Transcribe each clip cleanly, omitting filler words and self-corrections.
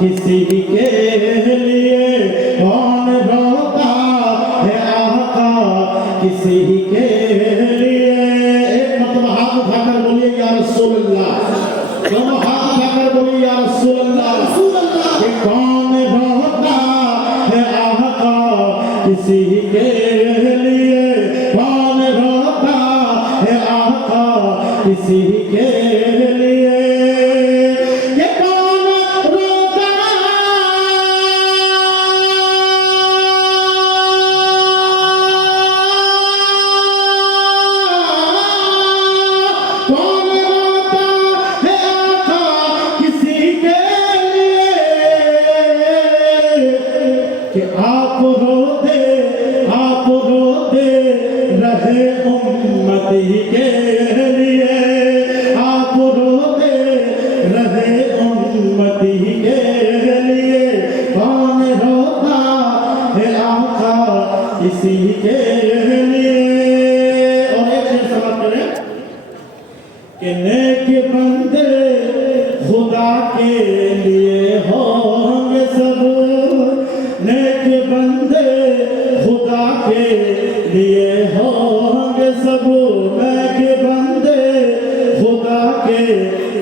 किसी के लिए कौन रोता है आका किसी के लिए। एक मतलब हाथ उठाकर बोलिए या रसूल अल्लाह, दोनों हाथ उठाकर बोलिए या रसूल अल्लाह। कि कौन रोता है आका किसी के लिए, कौन रोता है आका किसी के लिए। कि आप रोते रहे उम्मती के लिए, आप रोते रहे उम्मती के लिए। कौन रोता है आका किसी के लिए। और एक शेर समाप्त करें कि नेक बंदे खुदा के लिए होंगे सब, नेक बंदे खुदा के लिए होंगे सब, नेक बंदे खुदा के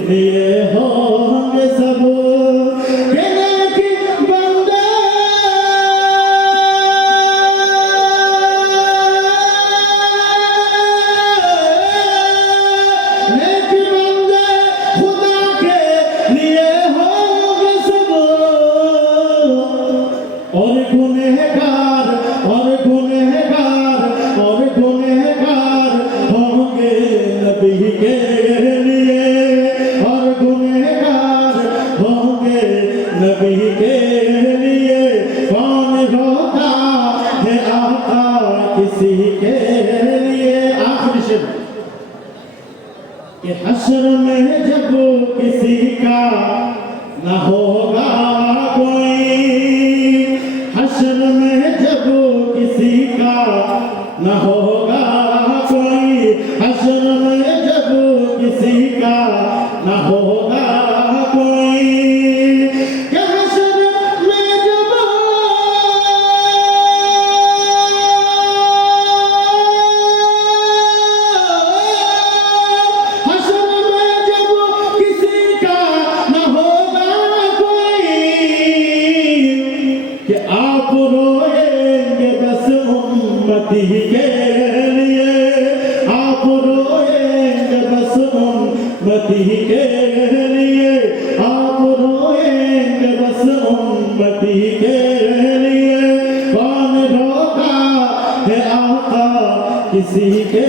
लिए होंगे सब। नेक बंदे खुदा के लिए होंगे सब। और गुनहगार होंगे नबी के लिए, और गुनहगार होंगे नबी के लिए। कौन रोता है आका किसी के लिए। आखिरी शेर कि हश्र में जब किसी का न होगा कोई, हश्र में जब किसी का न होगा कोई, हश्र में जब किसी का न होगा कोई। कि हश्र में जब किसी का न होगा कोई। कि आप रोएंगे बस उम्मती के लिए, आप रोएंगे बस उम्मती के लिए, आप रोएंगे बस उम्मती के लिए। कौन रोता है आका किसी के